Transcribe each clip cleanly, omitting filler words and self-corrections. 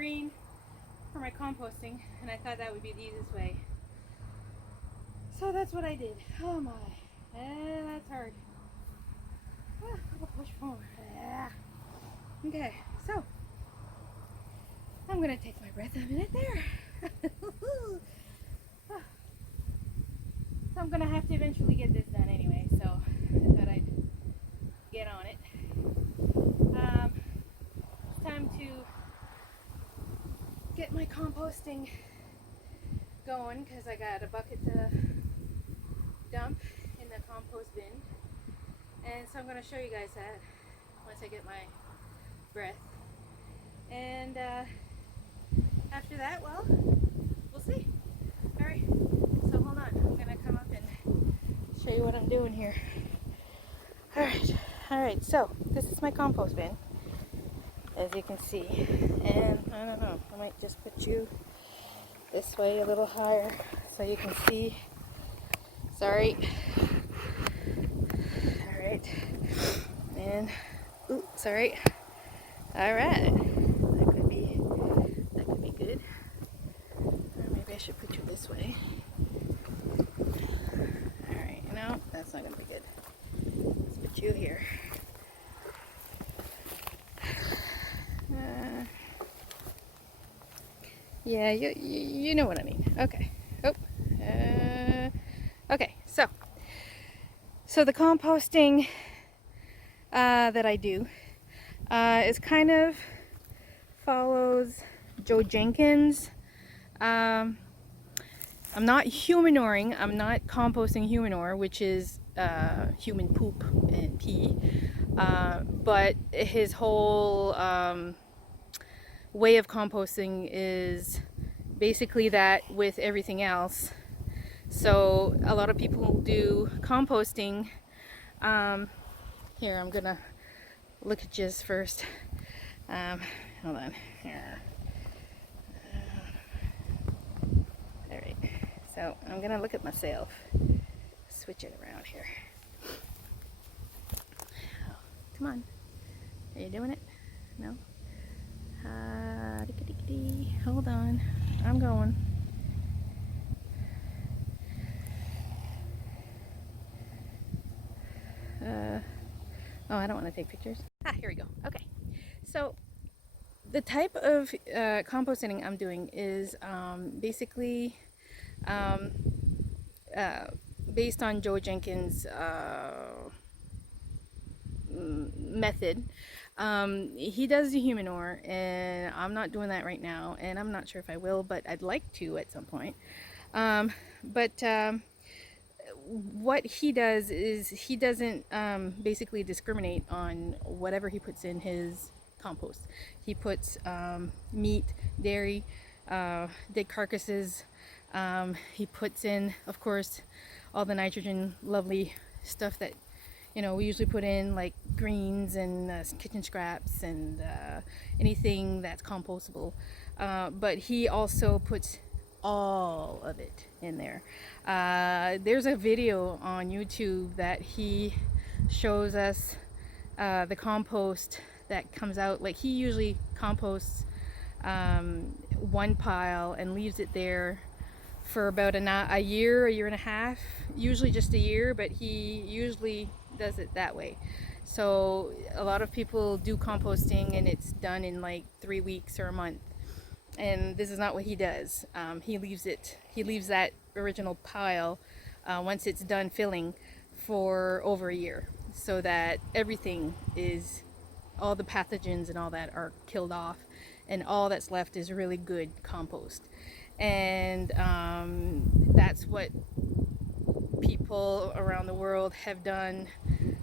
green for my composting, and I thought that would be the easiest way. So that's what I did. Oh my, that's hard. I'll push forward. Okay, so I'm gonna take my breath a minute there. So I'm gonna have to eventually get this done anyway, so I thought I'd get on it. It's time to get my composting going because I got a bucket to dump in the compost bin, and so I'm going to show you guys that once I get my breath, and after that, well, we'll see. Alright, so hold on, I'm going to come up and show you what I'm doing here. Alright, so this is my compost bin, as you can see, and I don't know, I might just put you this way a little higher so you can see. Sorry. Alright, and ooh, sorry. Alright, that could be good. Or maybe I should put you this way. Alright, no, that's not gonna be good. Let's put you here. Yeah, you know what I mean. Okay. Oh. Okay. So the composting that I do is kind of follows Joe Jenkins. I'm not humanoring. I'm not composting humanure, which is human poop and pee. But his whole way of composting is basically that with everything else. So a lot of people do composting. Here, I'm gonna look at yours first. Hold on. Here. Alright, so I'm gonna look at myself. Switch it around here. Oh, come on. Are you doing it? No? Hold on, I'm going. Oh, I don't want to take pictures. Here we go. Okay, so the type of composting I'm doing is basically based on Joe Jenkins' method. He does the humanure, and I'm not doing that right now, and I'm not sure if I will, but I'd like to at some point. What he does is he doesn't basically discriminate on whatever he puts in his compost. He puts meat, dairy, dead carcasses. He puts in, of course, all the nitrogen lovely stuff that we usually put in, like greens and kitchen scraps and anything that's compostable. But he also puts all of it in there. There's a video on YouTube that he shows us the compost that comes out. Like, he usually composts one pile and leaves it there for about a year and a half, usually just a year, but he usually does it that way. So a lot of people do composting and it's done in like 3 weeks or a month, and this is not what he does. He leaves that original pile once it's done filling for over a year, so that everything is, all the pathogens and all that are killed off, and all that's left is really good compost. And that's what people around the world have done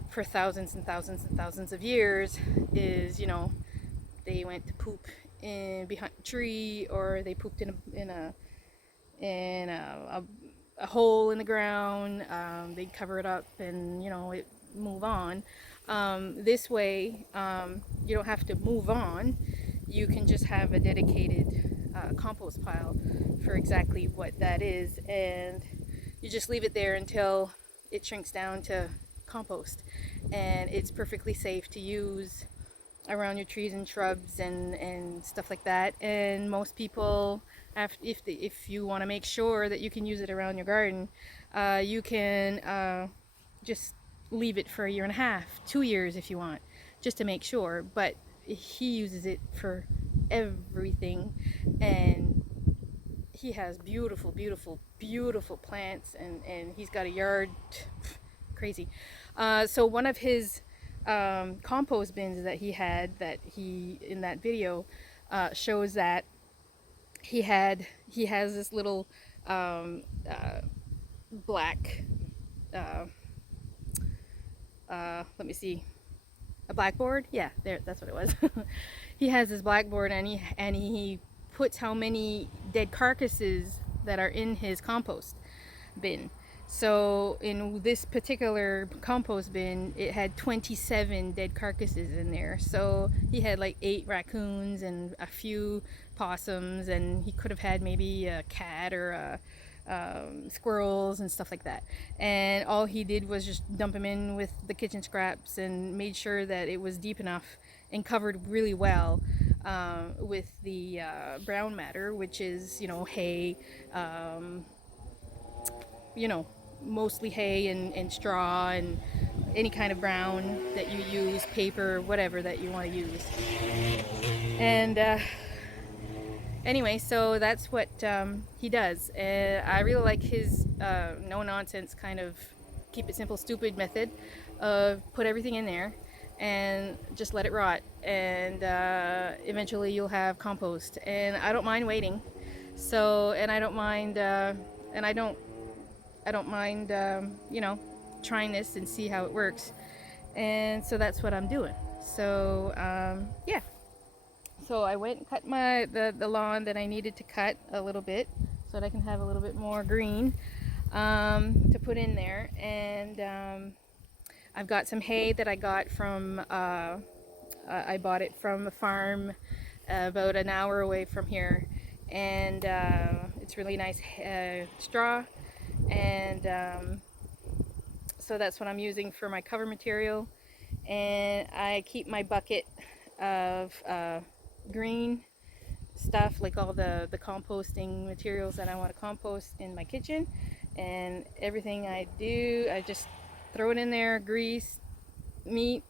for thousands and thousands and thousands of years. Is, they went to poop behind a tree, or they pooped in a hole in the ground. They'd cover it up and it move on. This way, you don't have to move on. You can just have a dedicated compost pile for exactly what that is, and you just leave it there until it shrinks down to compost, and it's perfectly safe to use around your trees and shrubs and stuff like that. And most people, if you want to make sure that you can use it around your garden, you can just leave it for a year and a half, 2 years if you want, just to make sure. But he uses it for everything, and he has beautiful, beautiful, beautiful plants, and he's got a yard crazy. So one of his compost bins that he had, that he in that video shows that he has this little black let me see, a blackboard. Yeah, there, that's what it was. He has this blackboard, and he puts how many dead carcasses that are in his compost bin. So in this particular compost bin, it had 27 dead carcasses in there. So he had like 8 raccoons and a few possums, and he could have had maybe a cat or squirrels and stuff like that. And all he did was just dump them in with the kitchen scraps and made sure that it was deep enough and covered really well with the brown matter, which is, you know, hay, you know, mostly hay and straw and any kind of brown that you use, paper, whatever that you want to use. And anyway, so that's what he does. And I really like his no nonsense kind of keep it simple, stupid method of put everything in there and just let it rot, and eventually you'll have compost. And I don't mind waiting. So, and I don't mind, and I don't mind, you know, trying this and see how it works. And so that's what I'm doing. So yeah. So I went and cut the lawn that I needed to cut a little bit so that I can have a little bit more green to put in there. And I've got some hay that I got from, I bought it from a farm about an hour away from here. And it's really nice straw. And so that's what I'm using for my cover material. And I keep my bucket of green stuff, like all the composting materials that I want to compost in my kitchen. And everything I do, I just throw it in there: grease, meat,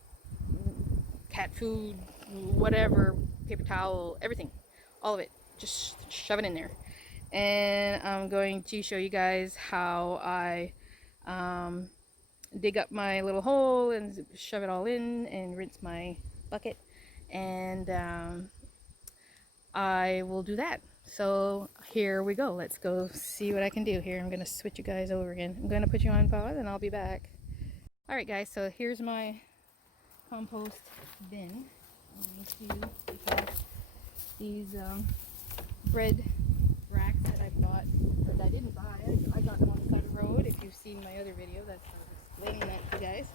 cat food, whatever, paper towel, everything, all of it, just shove it in there. And I'm going to show you guys how I dig up my little hole and shove it all in and rinse my bucket. And I will do that. So here we go. Let's go see what I can do here. I'm going to switch you guys over again. I'm going to put you on pause and I'll be back. Alright guys, so here's my compost bin. You can see these bread racks that I bought, that I didn't buy. I got them on the side of the road. If you've seen my other video, that's explaining that to you guys.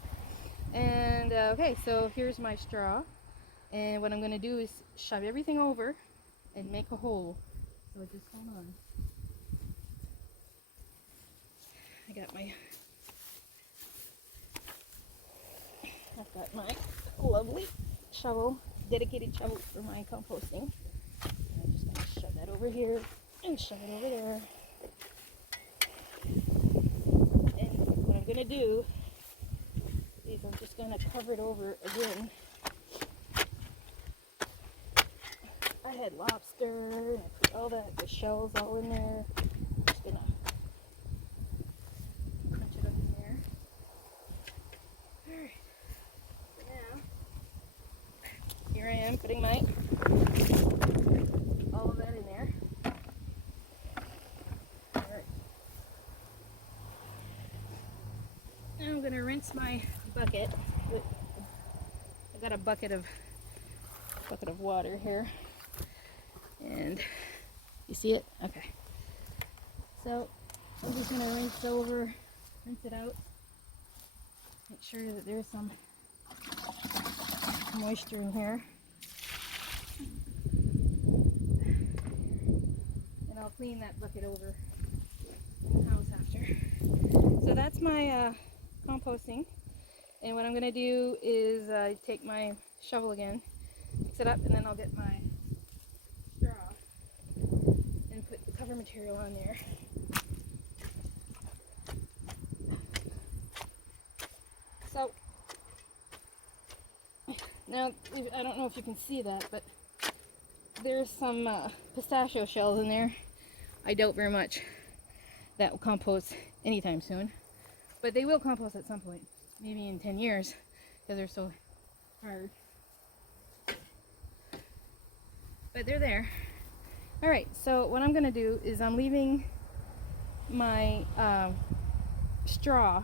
And okay, so here's my straw. And what I'm going to do is shove everything over and make a hole. So just hold on. I've got my lovely shovel, dedicated shovel for my composting. And I'm just going to shove that over here and shove it over there. And what I'm going to do is I'm just going to cover it over again. I had lobster, and I put all the shells all in there. I'm just going to crunch it up in there. Alright, so now, here I am putting all of that in there. Alright. Now I'm going to rinse my bucket. I got a bucket of water here. And you see it? Okay. So I'm just going to rinse it out. Make sure that there's some moisture in here. And I'll clean that bucket over in the house after. So that's my composting. And what I'm going to do is take my shovel again mix it up, and then I'll get my straw and put the cover material on there. So now, I don't know if you can see that, but there's some pistachio shells in there. I doubt very much that will compost anytime soon, but they will compost at some point, maybe in 10 years, because they're so hard. But they're there. Alright, so what I'm going to do is I'm leaving my straw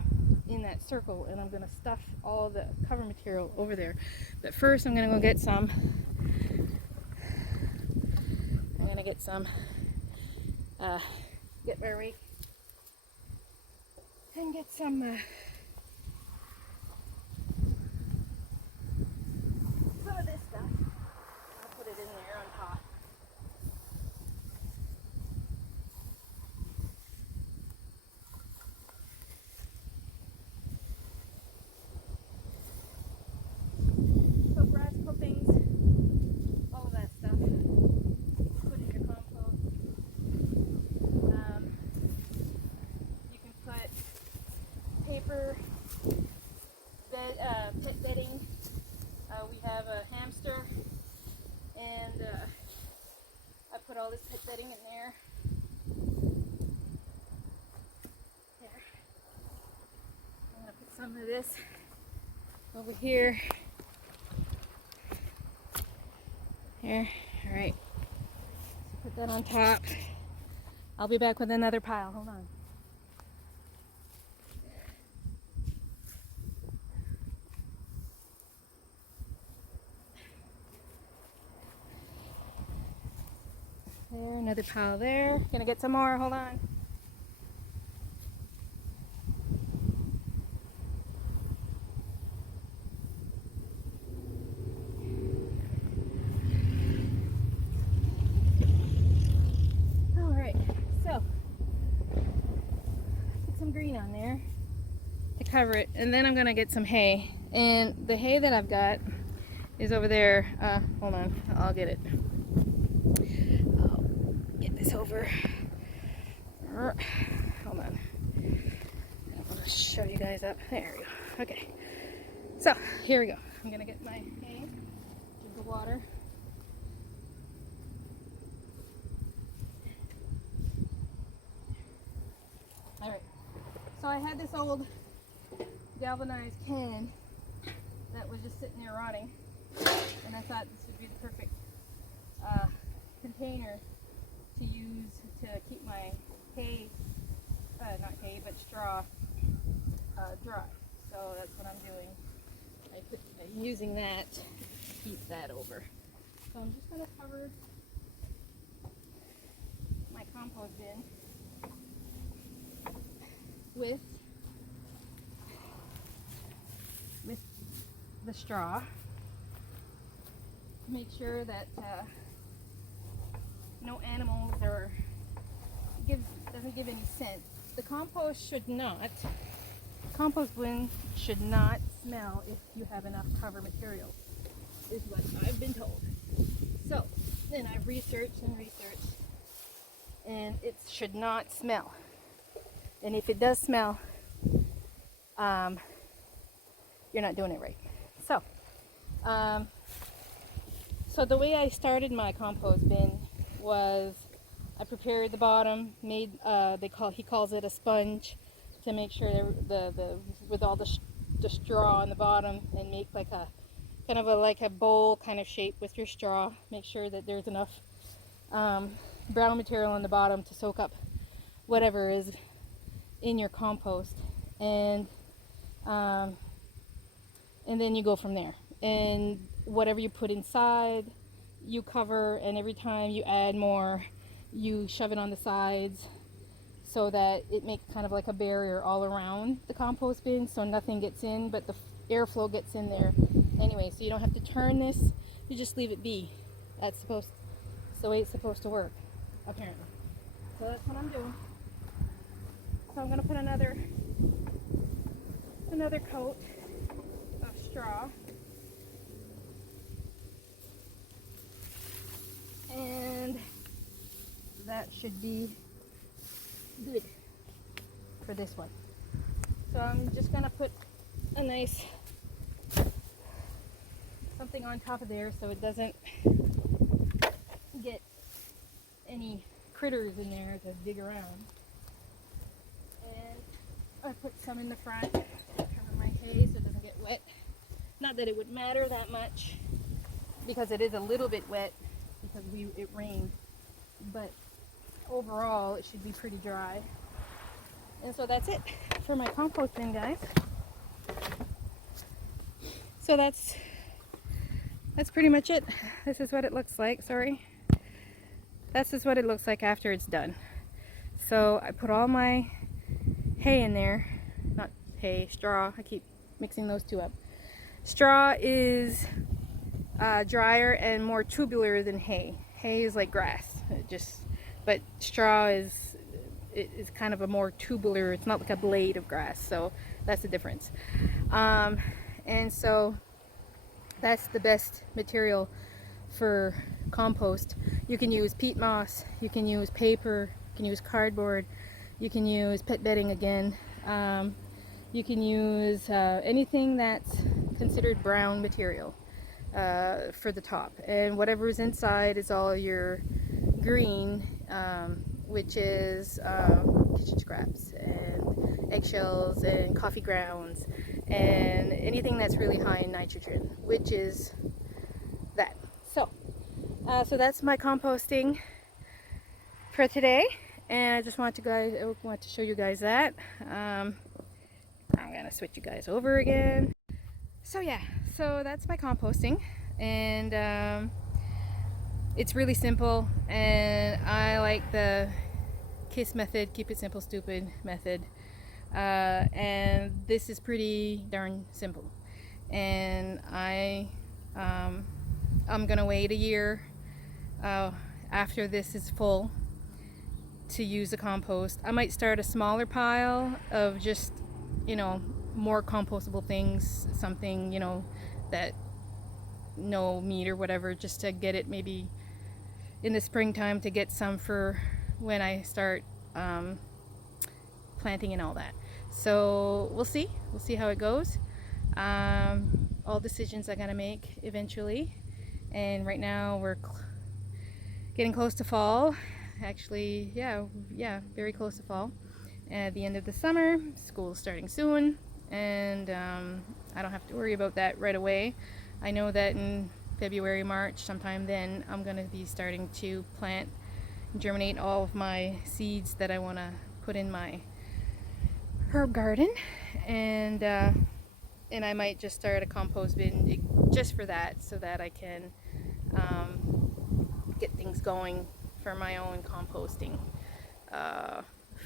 in that circle, and I'm going to stuff all the cover material over there. But first I'm going to go get some. I'm going to get some, get my rake and get some of this stuff. I'll put it in there on top. So grass clippings, all of that stuff. Put in your compost. You can put paper bed, pit bedding. We have a hamster, and I put all this pit bedding in there. There. I'm gonna put some of this over here. Here. All right. Put that on top. I'll be back with another pile. Hold on. There, another pile there. Gonna get some more. Hold on. Alright, so put some green on there to cover it, and then I'm gonna get some hay. And the hay that I've got is over there. Hold on, I'll get it. This over. Hold on. I'll show you guys up. There we go. Okay. So here we go. I'm gonna get my hay, drink the water. All right. So I had this old galvanized can that was just sitting there rotting, and I thought this would be the perfect container to use to keep my hay, not hay, but straw dry. So that's what I'm doing. I'm using that to keep that over. So I'm just going to cover my compost bin with the straw. Make sure that no animals or doesn't give any scent. The compost bin should not smell if you have enough cover material, is what I've been told. So then I've researched, and it should not smell. And if it does smell, you're not doing it right. So so the way I started my compost bin was I prepared the bottom, made he calls it a sponge, to make sure with all the straw on the bottom, and make like a kind of like a bowl kind of shape with your straw. Make sure that there's enough brown material on the bottom to soak up whatever is in your compost, and then you go from there. And whatever you put inside, you cover, and every time you add more, you shove it on the sides so that it makes kind of like a barrier all around the compost bin, so nothing gets in, but the airflow gets in there anyway. So you don't have to turn this, you just leave it be. It's the way it's supposed to work, apparently. So that's what I'm doing. So I'm going to put another coat of straw And that should be good for this one. So I'm just gonna put a nice something on top of there so it doesn't get any critters in there to dig around. And I put some in the front to cover my hay so it doesn't get wet. Not that it would matter that much because it is a little bit wet because it rained, but overall it should be pretty dry. And so that's it for my composting, guys. So that's pretty much it. This is what it looks like. Sorry. This is what it looks like after it's done. So I put all my hay in there. Not hay, straw. I keep mixing those two up. Straw is drier and more tubular than hay. Hay is like grass. But straw is kind of a more tubular. It's not like a blade of grass. So that's the difference. And so that's the best material for compost. You can use peat moss, you can use paper, you can use cardboard, you can use pet bedding again, you can use anything that's considered brown material for the top, and whatever is inside is all your green, which is kitchen scraps and eggshells and coffee grounds and anything that's really high in nitrogen, which is that. So that's my composting for today, and I just want to show you guys that. I'm gonna switch you guys over again. So yeah, so that's my composting, and it's really simple, and I like the KISS method, keep it simple stupid method, and this is pretty darn simple. And I'm gonna wait a year after this is full to use the compost. I might start a smaller pile of just, more compostable things, something, that no meat or whatever, just to get it maybe in the springtime to get some for when I start planting and all that. So we'll see how it goes. All decisions I gotta make eventually, and right now we're getting close to fall. Actually, yeah, very close to fall. At the end of the summer, school's starting soon, and I don't have to worry about that right away. I know that in February, March, sometime then, I'm going to be starting to plant, germinate all of my seeds that I want to put in my herb garden, and I might just start a compost bin just for that, so that I can get things going for my own composting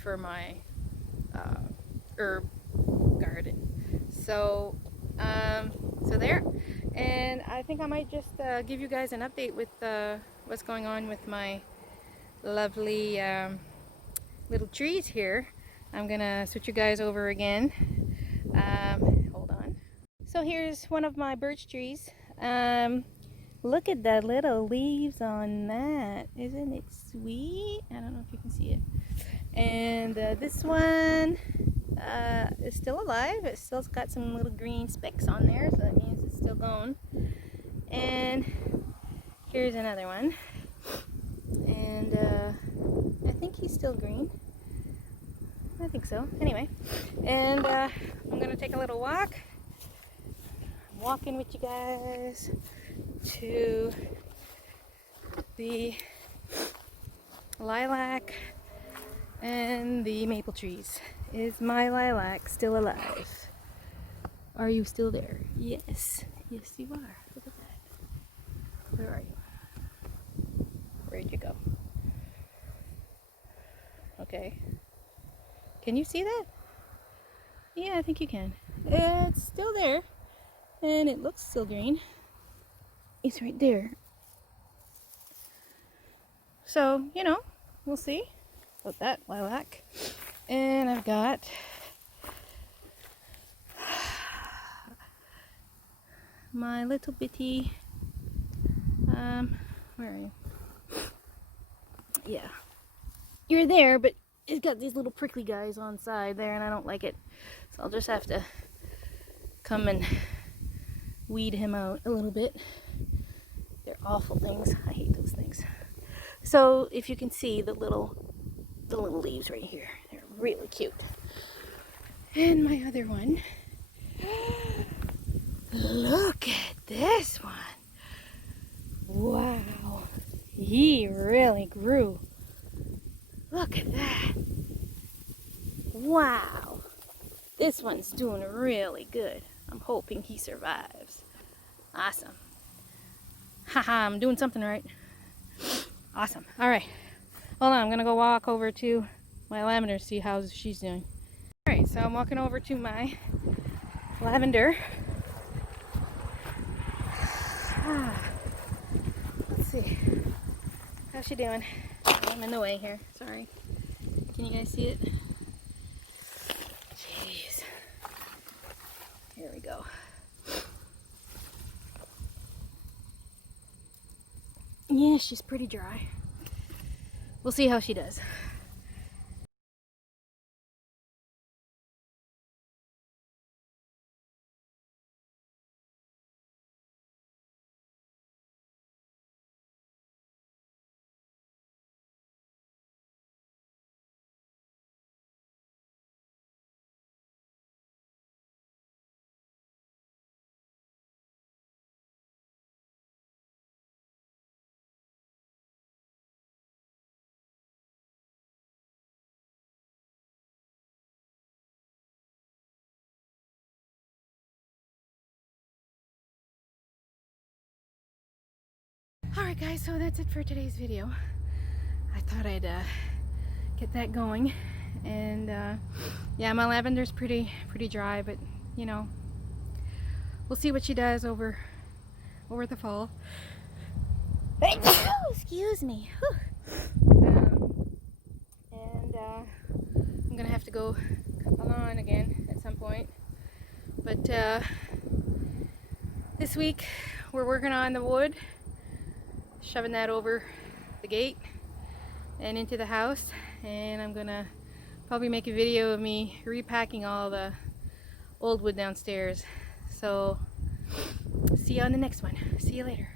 for my herb garden. So there, and I think I might just give you guys an update with what's going on with my lovely little trees here. I'm gonna switch you guys over again. Hold on. So here's one of my birch trees. Look at the little leaves on that. Isn't it sweet? I don't know if you can see it. And this one is still alive. It still's got some little green specks on there, so that means it's still going. And here's another one. And I think he's still green. I think so. Anyway, and I'm gonna take a little walk. I'm walking with you guys to the lilac and the maple trees. Is my lilac still alive? Are you still there? Yes. Yes, you are. Look at that. Where are you? Where'd you go? Okay. Can you see that? Yeah, I think you can. It's still there, and it looks still green. It's right there. So, we'll see about that lilac. And I've got my little bitty, where are you? Yeah. You're there, but it's got these little prickly guys on side there, and I don't like it. So I'll just have to come and weed him out a little bit. They're awful things. I hate those things. So if you can see the little leaves right here, they're really cute. And my other one, look at this one. Wow, he really grew. Look at that. Wow, this one's doing really good. I'm hoping he survives. Awesome. Haha, I'm doing something right. Awesome. All right, hold on, I'm gonna go walk over to my lavender to see how she's doing. All right, so I'm walking over to my lavender. Let's see, how's she doing? I'm in the way here, sorry. Can you guys see it? Jeez. Here we go. Yeah, she's pretty dry. We'll see how she does. Alright guys, so that's it for today's video. I thought I'd get that going. And yeah, my lavender's pretty dry, but you know, we'll see what she does over the fall. Excuse me. And I'm gonna have to go cut the lawn again at some point. But this week we're working on the wood, shoving that over the gate and into the house, and I'm gonna probably make a video of me repacking all the old wood downstairs. So see you on the next one. See you later.